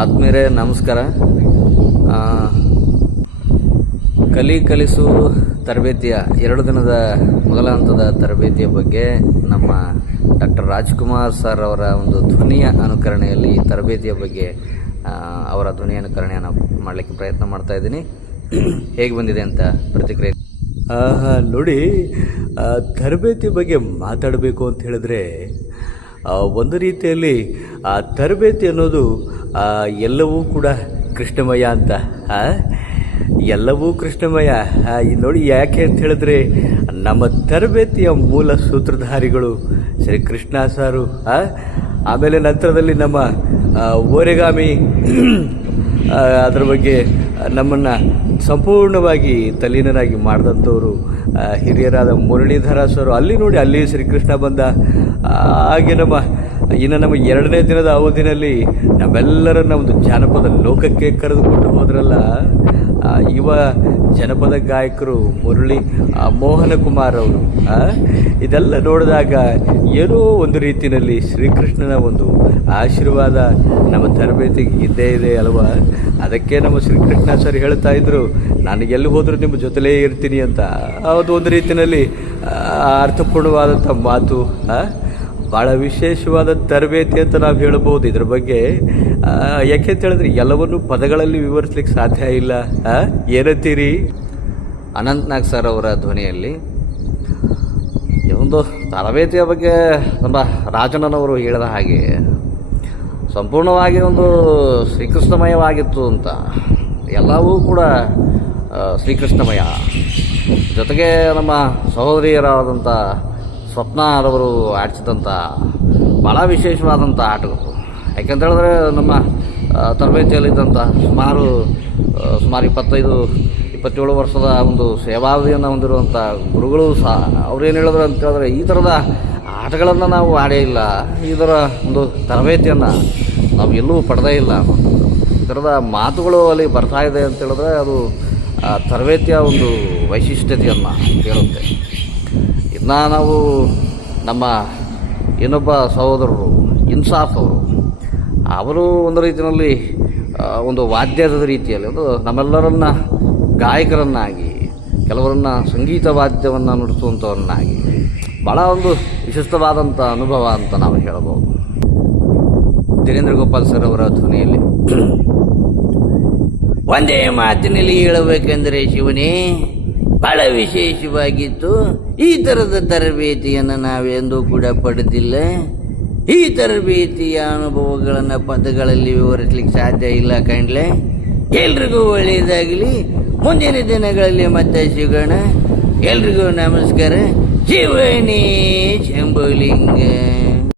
ಆತ್ಮೀಯರೇ ನಮಸ್ಕಾರ. ಕಲಿಸು ತರಬೇತಿಯ 2 ದಿನದ ಮೊದಲ ಹಂತದ ತರಬೇತಿಯ ಬಗ್ಗೆ ನಮ್ಮ ಡಾಕ್ಟರ್ ರಾಜ್ಕುಮಾರ್ ಸರ್ ಅವರ ಒಂದು ಧ್ವನಿಯ ಅನುಕರಣೆಯಲ್ಲಿ ಈ ತರಬೇತಿಯ ಬಗ್ಗೆ ಅವರ ಧ್ವನಿ ಅನುಕರಣೆಯನ್ನು ಮಾಡಲಿಕ್ಕೆ ಪ್ರಯತ್ನ ಮಾಡ್ತಾ ಇದ್ದೀನಿ. ಹೇಗೆ ಬಂದಿದೆ ಅಂತ ಪ್ರತಿಕ್ರಿಯೆ. ನೋಡಿ, ತರಬೇತಿ ಬಗ್ಗೆ ಮಾತಾಡಬೇಕು ಅಂತ ಹೇಳಿದ್ರೆ ಒಂದು ರೀತಿಯಲ್ಲಿ ಆ ತರಬೇತಿ ಅನ್ನೋದು ಎಲ್ಲವೂ ಕೂಡ ಕೃಷ್ಣಮಯ ಅಂತ. ಎಲ್ಲವೂ ಕೃಷ್ಣಮಯ. ನೋಡಿ, ಯಾಕೆ ಅಂತ ಹೇಳಿದ್ರೆ ನಮ್ಮ ತರಬೇತಿಯ ಮೂಲ ಸೂತ್ರಧಾರಿಗಳು ಶ್ರೀ ಕೃಷ್ಣ ಸಾರು, ಆಮೇಲೆ ನಂತರದಲ್ಲಿ ನಮ್ಮ ಓರೆಗಾಮಿ ಅದರ ಬಗ್ಗೆ ನಮ್ಮನ್ನು ಸಂಪೂರ್ಣವಾಗಿ ತಲ್ಲೀನರಾಗಿ ಮಾಡಿದಂಥವರು ಹಿರಿಯರಾದ ಮುರಳೀಧರ ಸರ್. ಅಲ್ಲಿ ನೋಡಿ, ಅಲ್ಲಿ ಶ್ರೀಕೃಷ್ಣ ಬಂದ. ಹಾಗೆ ನಮ್ಮ 2ನೇ ದಿನದ ಅವಧಿನಲ್ಲಿ ನಮ್ಮೆಲ್ಲರನ್ನ ಒಂದು ಜಾನಪದ ಲೋಕಕ್ಕೆ ಕರೆದುಕೊಂಡು ಹೋದ್ರಲ್ಲ ಯುವ ಜನಪದ ಗಾಯಕರು ಮೋಹನ ಕುಮಾರ್ ಅವರು. ಇದೆಲ್ಲ ನೋಡಿದಾಗ ಏನೋ ಒಂದು ರೀತಿಯಲ್ಲಿ ಶ್ರೀಕೃಷ್ಣನ ಒಂದು ಆಶೀರ್ವಾದ ನಮ್ಮ ತರಬೇತಿಗೆ ಇದ್ದೇ ಇದೆ ಅಲ್ವಾ. ಅದಕ್ಕೆ ನಮ್ಮ ಶ್ರೀಕೃಷ್ಣ ಸರ್ ಹೇಳ್ತಾ ಇದ್ರು, ನಾನು ಎಲ್ಲಿ ಹೋದರೂ ನಿಮ್ಮ ಜೊತೆಲೇ ಇರ್ತೀನಿ ಅಂತ. ಅದು ಒಂದು ರೀತಿಯಲ್ಲಿ ಅರ್ಥಪೂರ್ಣವಾದಂಥ ಮಾತು, ಭಾಳ ವಿಶೇಷವಾದ ತರಬೇತಿ ಅಂತ ನಾವು ಹೇಳ್ಬೋದು ಇದ್ರ ಬಗ್ಗೆ. ಯಾಕೆ ಅಂತ ಹೇಳಿದ್ರೆ ಎಲ್ಲವನ್ನೂ ಪದಗಳಲ್ಲಿ ವಿವರಿಸ್ಲಿಕ್ಕೆ ಸಾಧ್ಯ ಇಲ್ಲ. ಏನಂತೀರಿ? ಅನಂತ್ನಾಗ್ ಸರ್ ಅವರ ಧ್ವನಿಯಲ್ಲಿ ಈ ಒಂದು ತರಬೇತಿಯ ಬಗ್ಗೆ ನಮ್ಮ ರಾಜಣ್ಣನವರು ಹೇಳಿದ ಹಾಗೆ ಸಂಪೂರ್ಣವಾಗಿ ಒಂದು ಶ್ರೀಕೃಷ್ಣಮಯವಾಗಿತ್ತು ಅಂತ. ಎಲ್ಲವೂ ಕೂಡ ಶ್ರೀಕೃಷ್ಣಮಯ. ಜೊತೆಗೆ ನಮ್ಮ ಸಹೋದರಿಯರಾದಂಥ ಸ್ವಪ್ನರವರು ಆಡಿಸಿದಂಥ ಭಾಳ ವಿಶೇಷವಾದಂಥ ಆಟಗಳು. ಯಾಕೆಂತ ಹೇಳಿದ್ರೆ ನಮ್ಮ ತರಬೇತಿಯಲ್ಲಿದ್ದಂಥ ಸುಮಾರು 25-27 ವರ್ಷದ ಒಂದು ಸೇವಾವಧಿಯನ್ನು ಹೊಂದಿರುವಂಥ ಗುರುಗಳು ಸಹ ಅವ್ರೇನು ಹೇಳಿದ್ರು ಅಂತ ಹೇಳಿದ್ರೆ, ಈ ಥರದ ಆಟಗಳನ್ನು ನಾವು ಆಡೇ ಇಲ್ಲ, ಇದರ ಒಂದು ತರಬೇತಿಯನ್ನು ನಾವು ಎಲ್ಲೂ ಪಡೆದೇ ಇಲ್ಲ. ಈ ಥರದ ಮಾತುಗಳು ಅಲ್ಲಿ ಬರ್ತಾ ಇದೆ ಅಂತ ಹೇಳಿದ್ರೆ ಅದು ತರಬೇತಿಯ ಒಂದು ವೈಶಿಷ್ಟ್ಯತೆಯನ್ನು ಹೇಳುತ್ತೆ. ಇದನ್ನ ನಾವು ನಮ್ಮ ಇನ್ನೊಬ್ಬ ಸಹೋದರರು ಇನ್ಸಾಫ್ ಅವರು ಒಂದು ರೀತಿಯಲ್ಲಿ ಒಂದು ವಾದ್ಯದ ರೀತಿಯಲ್ಲಿ ಒಂದು ನಮ್ಮೆಲ್ಲರನ್ನ ಗಾಯಕರನ್ನಾಗಿ, ಕೆಲವರನ್ನ ಸಂಗೀತ ವಾದ್ಯವನ್ನು ನುಡಿಸುವಂಥವನ್ನಾಗಿ ಭಾಳ ಒಂದು ವಿಶಿಷ್ಟವಾದಂಥ ಅನುಭವ ಅಂತ ನಾವು ಹೇಳಬಹುದು. ದಿನೇಂದ್ರ ಗೋಪಾಲ್ ಸರ್ ಅವರ ಧ್ವನಿಯಲ್ಲಿ ಒಂದೇ ಮಾತಿನಲ್ಲಿ ಹೇಳಬೇಕೆಂದರೆ ಶಿವನೇ ಬಹಳ ವಿಶೇಷವಾಗಿತ್ತು. ಈ ಥರದ ತರಬೇತಿಯನ್ನು ನಾವೆಂದೂ ಕೂಡ ಪಡೆದಿಲ್ಲ. ಈ ತರಬೇತಿಯ ಅನುಭವಗಳನ್ನು ಪದಗಳಲ್ಲಿ ವಿವರಿಸಲಿಕ್ಕೆ ಸಾಧ್ಯ ಇಲ್ಲ ಕಣ್ಲೆ. ಎಲ್ರಿಗೂ ಒಳ್ಳೆಯದಾಗಲಿ. ಮುಂದಿನ ದಿನಗಳಲ್ಲಿ ಮತ್ತೆ ಸಿಗೋಣ. ಎಲ್ರಿಗೂ ನಮಸ್ಕಾರ. ಶಿವನೇ ಶಂಭುಲಿಂಗ.